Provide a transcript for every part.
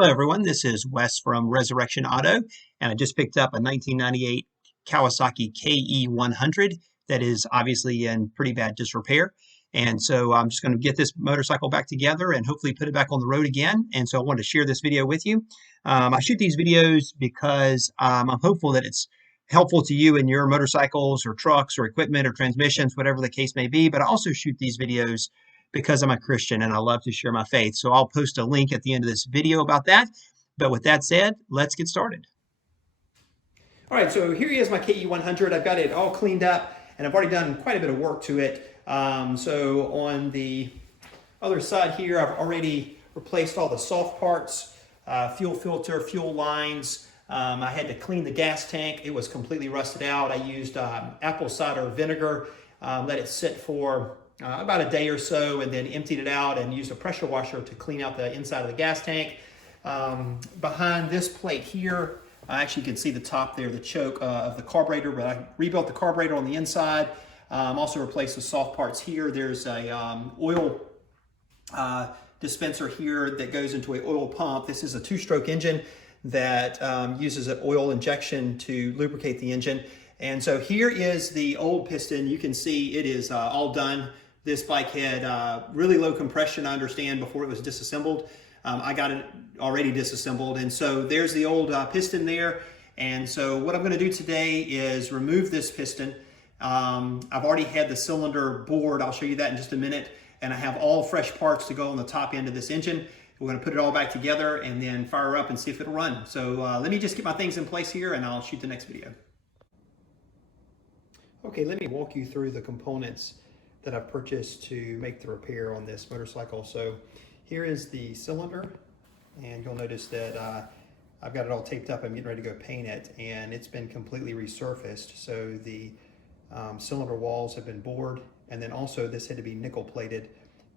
Hello, everyone. This is Wes from Resurrection Auto, and I just picked up a 1998 Kawasaki KE100 that is obviously in pretty bad disrepair. And so I'm just going to get this motorcycle back together and hopefully put it back on the road again. And so I wanted to share this video with you. I shoot these videos because I'm hopeful that it's helpful to you in your motorcycles or trucks or equipment or transmissions, whatever the case may be. But I also shoot these videos because I'm a Christian and I love to share my faith. So I'll post a link at the end of this video about that. But with that said, let's get started. All right, so here is my KE100. I've got it all cleaned up and I've already done quite a bit of work to it. So on the other side here, I've already replaced all the soft parts, fuel filter, fuel lines. I had to clean the gas tank. It was completely rusted out. I used apple cider vinegar, let it sit for about a day or so, and then emptied it out and used a pressure washer to clean out the inside of the gas tank. Behind this plate here, actually you can see the top there, the choke of the carburetor, but I rebuilt the carburetor on the inside. Also replaced the soft parts here. There's a oil dispenser here that goes into an oil pump. This is a two-stroke engine that uses an oil injection to lubricate the engine. And so here is the old piston. You can see it is all done. This bike had really low compression, I understand, before it was disassembled. I got it already disassembled. And so there's the old piston there. And so what I'm going to do today is remove this piston. I've already had the cylinder bored. I'll show you that in just a minute. And I have all fresh parts to go on the top end of this engine. We're going to put it all back together and then fire up and see if it'll run. So let me just get my things in place here and I'll shoot the next video. Okay, let me walk you through the components that I've purchased to make the repair on this motorcycle. So here is the cylinder, and you'll notice that I've got it all taped up. I'm getting ready to go paint it, and it's been completely resurfaced. So the cylinder walls have been bored, and then also this had to be nickel plated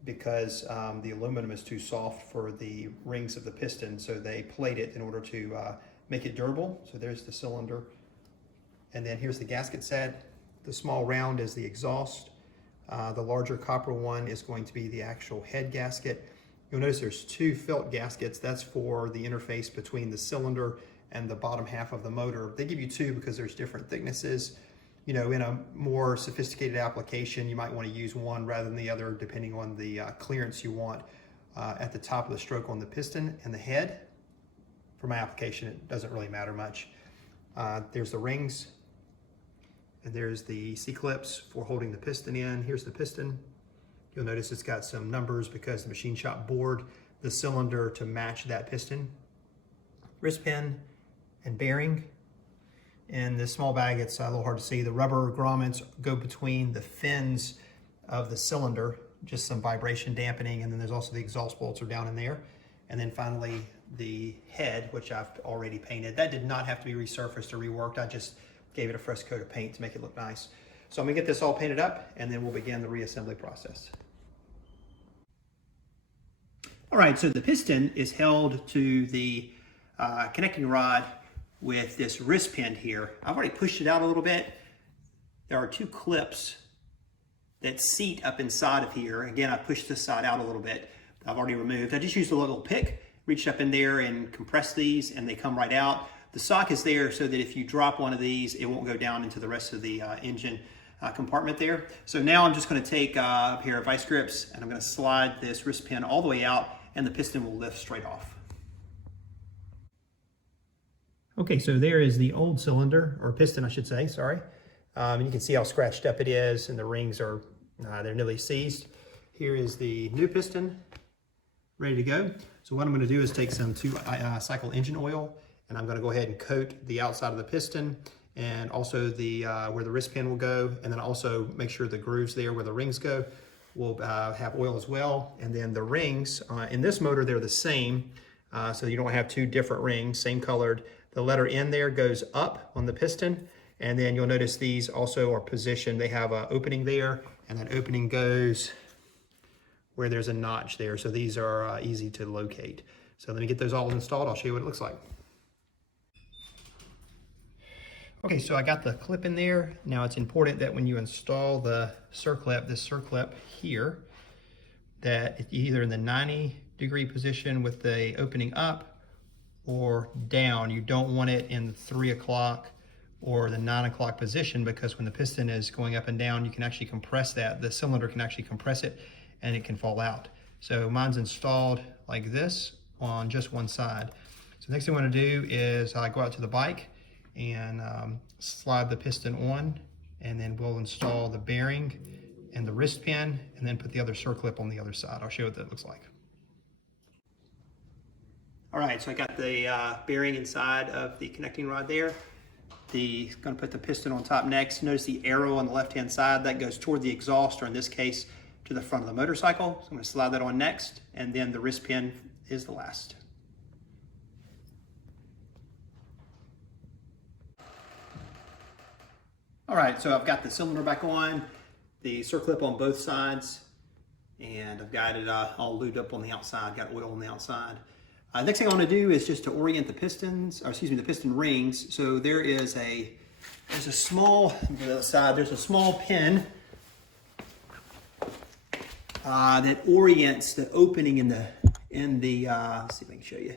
because the aluminum is too soft for the rings of the piston. So they plate it in order to make it durable. So there's the cylinder. And then here's the gasket set. The small round is the exhaust. The larger copper one is going to be the actual head gasket. You'll notice there's two felt gaskets. That's for the interface between the cylinder and the bottom half of the motor. They give you two because there's different thicknesses. You know, in a more sophisticated application, you might want to use one rather than the other, depending on the clearance you want at the top of the stroke on the piston and the head. For my application, it doesn't really matter much. There's the rings. And there's the C-clips for holding the piston in. Here's the piston. You'll notice it's got some numbers because the machine shop bored the cylinder to match that piston. Wrist pin and bearing. In this small bag, it's a little hard to see. The rubber grommets go between the fins of the cylinder, just some vibration dampening, and then there's also the exhaust bolts are down in there. And then finally, the head, which I've already painted. That did not have to be resurfaced or reworked. I just gave it a fresh coat of paint to make it look nice. So I'm gonna get this all painted up and then we'll begin the reassembly process. All right, so the piston is held to the connecting rod with this wrist pin here. I've already pushed it out a little bit. There are two clips that seat up inside of here. Again, I pushed this side out a little bit. I've already removed. I just used a little pick, reached up in there and compressed these and they come right out. The sock is there so that if you drop one of these, it won't go down into the rest of the engine compartment there. So now I'm just going to take a pair of vice grips and I'm going to slide this wrist pin all the way out and the piston will lift straight off. Okay, so there is the old cylinder, or piston I should say, sorry. And you can see how scratched up it is and the rings are, they're nearly seized. Here is the new piston, ready to go. So what I'm going to do is take some 2-cycle engine oil, and I'm going to go ahead and coat the outside of the piston and also the where the wrist pin will go, and then also make sure the grooves there where the rings go will have oil as well. And then the rings, in this motor, they're the same, so you don't have two different rings, same colored. The letter N there goes up on the piston, and then you'll notice these also are positioned. They have an opening there, and that opening goes where there's a notch there, so these are easy to locate. So let me get those all installed. I'll show you what it looks like. Okay, so I got the clip in there. Now it's important that when you install the Circlip, this Circlip here, that it's either in the 90-degree position with the opening up or down. You don't want it in the 3 o'clock or the 9 o'clock position, because when the piston is going up and down, you can actually compress that. The cylinder can actually compress it and it can fall out. So mine's installed like this on just one side. So the next thing I want to do is go out to the bike and slide the piston on, and then we'll install the bearing and the wrist pin, and then put the other circlip on the other side. I'll show you what that looks like. All right, so I got the bearing inside of the connecting rod there. Going to put the piston on top next. Notice the arrow on the left-hand side, that goes toward the exhaust, or in this case, to the front of the motorcycle. So I'm going to slide that on next, and then the wrist pin is the last. All right, so I've got the cylinder back on, the Circlip on both sides, and I've got it all lubed up on the outside, got oil on the outside. Next thing I want to do is just to orient the pistons, or excuse me, the piston rings. So there's a small, on the other side, there's a small pin that orients the opening in the let's see if I can show you,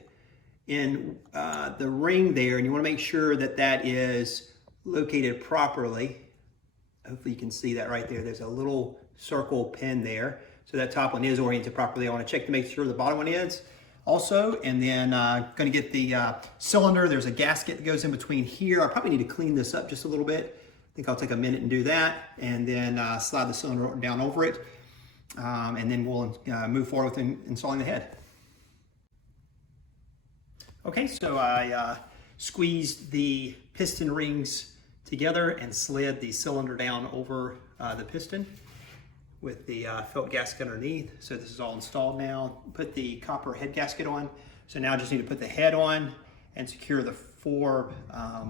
in the ring there, and you want to make sure that that is located properly. Hopefully you can see that right there. There's a little circle pin there. So that top one is oriented properly. I want to check to make sure the bottom one is also. And then going to get the cylinder. There's a gasket that goes in between here. I probably need to clean this up just a little bit. I think I'll take a minute and do that. And then slide the cylinder down over it. And then we'll move forward with installing the head. Okay, so I squeezed the piston rings together and slid the cylinder down over the piston with the felt gasket underneath. So this is all installed now. Put the copper head gasket on. So now I just need to put the head on and secure the 4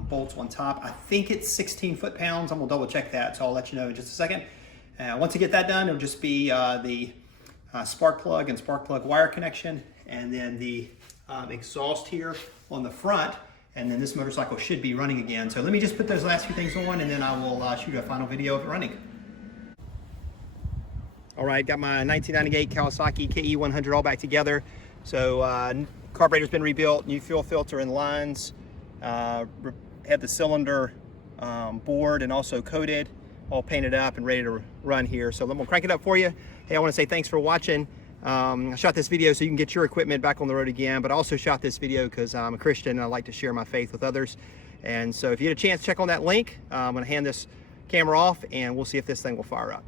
bolts on top. I think it's 16 foot-pounds. I'm gonna double check that, so I'll let you know in just a second. Once I get that done, it'll just be the spark plug and spark plug wire connection, and then the exhaust here on the front, and then this motorcycle should be running again. So let me just put those last few things on, and then I will shoot a final video of it running. All right, got my 1998 Kawasaki KE100 all back together. So carburetor's been rebuilt, new fuel filter and lines, had the cylinder bored and also coated, all painted up and ready to run here. So I'm gonna crank it up for you. Hey, I wanna say thanks for watching. I shot this video so you can get your equipment back on the road again, but I also shot this video because I'm a Christian and I like to share my faith with others. And so if you get a chance, check on that link. I'm gonna hand this camera off and we'll see if this thing will fire up.